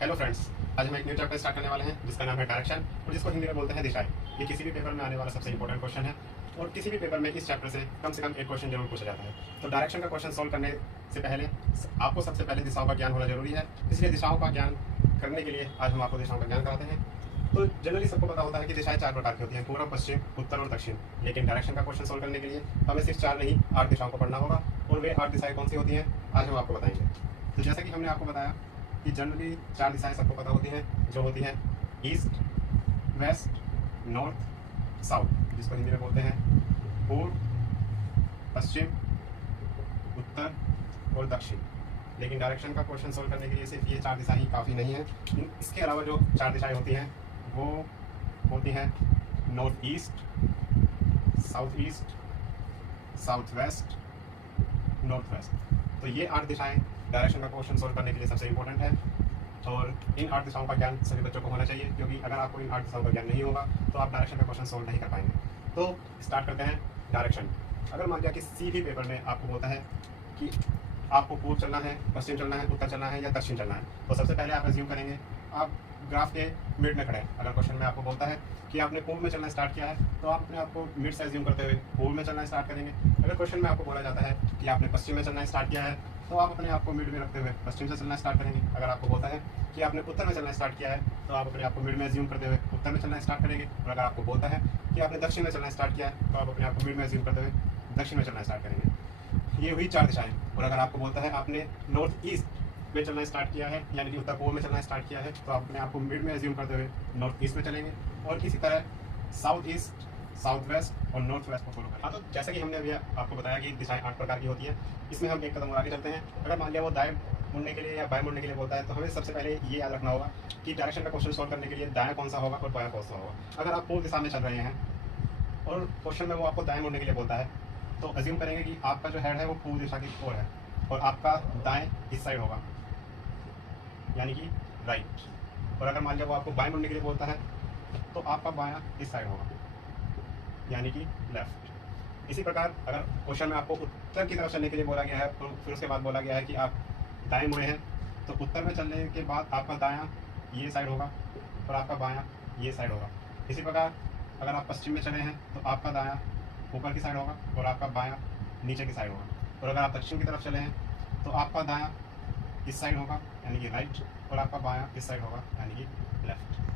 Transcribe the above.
Hello friends, आज हम एक न्यू चैप्टर स्टार्ट करने वाले हैं जिसका नाम है डायरेक्शन और जिसको हिंदी में बोलते हैं दिशाएं। ये किसी भी पेपर में आने वाला सबसे इंपॉर्टेंट क्वेश्चन है और किसी भी पेपर में इस चैप्टर से कम एक क्वेश्चन जरूर पूछा जाता है। तो डायरेक्शन का क्वेश्चन सॉल्व करने से पहले आपको सबसे पहले दिशाओं का ज्ञान होना जरूरी है। इसलिए दिशाओं का ज्ञान करने के लिए आज हम आपको दिशाओं का ज्ञान कराते हैं। तो जनरली सबको पता होता है कि दिशाएं 4 प्रकार की होती हैं, पूर्व, पश्चिम, उत्तर और दक्षिण। लेकिन डायरेक्शन का क्वेश्चन सॉल्व करने के लिए हमें सिर्फ 4 नहीं 8 दिशाओं को पढ़ना होगा और वे 8 दिशाएं कौन सी होती हैं आज हम आपको बताएंगे। तो जैसा कि हमने आपको बताया कि जनरली 4 दिशाएं सबको पता होती हैं, जो होती हैं ईस्ट, वेस्ट, नॉर्थ, साउथ, जिसको हिंदी में बोलते हैं पूर्व, पश्चिम, उत्तर और दक्षिण। लेकिन डायरेक्शन का क्वेश्चन सोल्व करने के लिए सिर्फ ये 4 दिशाएं ही काफ़ी नहीं है। इसके अलावा जो 4 दिशाएं होती हैं वो होती हैं north east, south east, south west, north west. तो ये 8 दिशाएं डायरेक्शन का क्वेश्चन सोल्व करने के लिए सबसे इंपॉर्टेंट है और इन 8 दिशाओं का ज्ञान सभी बच्चों को होना चाहिए, क्योंकि अगर आपको इन 8 दिशाओं का ज्ञान नहीं होगा तो आप डायरेक्शन का क्वेश्चन सोल्व नहीं कर पाएंगे। तो स्टार्ट करते हैं डायरेक्शन। अगर मान लिया किसी भी पेपर में आपको बोलता है कि आपको पूर्व चलना है, पश्चिम चलना है, उत्तर चलना है या दक्षिण चलना है, तो सबसे पहले आप एज्यूम करेंगे आप ग्राफ के मिड में खड़े हैं। अगर क्वेश्चन में आपको बोलता है कि आपने पूर्व में चलना स्टार्ट किया है तो आप अपने आपको मिड से एज्यूम करते हुए पूर्व में चलना स्टार्ट करेंगे। अगर क्वेश्चन में आपको बोला जाता है कि आपने पश्चिम में चलना स्टार्ट किया है तो आप अपने आप को मिड में रखते हुए पश्चिम से चलना स्टार्ट करेंगे। अगर आपको बोलता है कि आपने उत्तर में चलना स्टार्ट किया है तो आप अपने आप को मिड में एज्यूम करते हुए उत्तर में चलना स्टार्ट करेंगे। और अगर आपको बोलता है कि आपने दक्षिण में चलना स्टार्ट किया है तो आप अपने आप को मिड में एज्यूम करते हुए दक्षिण में चलना स्टार्ट करेंगे। ये हुई 4 दिशाएं। और अगर आपको बोलता है आपने नॉर्थ ईस्ट में चलना स्टार्ट किया है, यानी कि उत्तर पूर्व में चलना स्टार्ट किया है, तो आप अपने आप को मिड में एज्यूम करते हुए नॉर्थ ईस्ट में चलेंगे। और इसी तरह साउथ ईस्ट, साउथ वेस्ट और नॉर्थ वेस्ट को फॉलो करें। हाँ, तो जैसा कि हमने अभी आपको बताया कि दिशाएं 8 प्रकार की होती है, इसमें हम एक कदम और आगे चलते हैं। अगर मान लिया वो दाएं मुड़ने के लिए या बाएं मुड़ने के लिए बोलता है तो हमें सबसे पहले ये याद रखना होगा कि डायरेक्शन का क्वेश्चन सॉल्व करने के लिए दाएं कौन सा होगा और बाएं कौन सा होगा। अगर आप पूर्व दिशा में चल रहे हैं और क्वेश्चन में वो आपको दाएं मुड़ने के लिए बोलता है तो अज्यूम करेंगे कि आपका जो हेड है वो पूर्व दिशा की ओर है और आपका दाएं इस साइड होगा, यानी कि राइट। और अगर मान लिया वो आपको बाएं मुड़ने के लिए बोलता है तो आपका बायां इस साइड होगा, यानी कि लेफ्ट। इसी प्रकार अगर क्वेश्चन में आपको उत्तर की तरफ चलने के लिए बोला गया है तो फिर उसके बाद बोला गया है कि आप दाएं मुड़े हैं, तो उत्तर में चलने के बाद आपका दायां ये साइड होगा और आपका बायां ये साइड होगा। इसी प्रकार अगर आप पश्चिम में चले हैं तो आपका दायां ऊपर की साइड होगा और आपका बायां नीचे की साइड होगा। और अगर आप दक्षिण की तरफ चले हैं तो आपका दायां इस साइड होगा, यानी कि राइट, और आपका बायां इस साइड होगा, यानी कि लेफ्ट।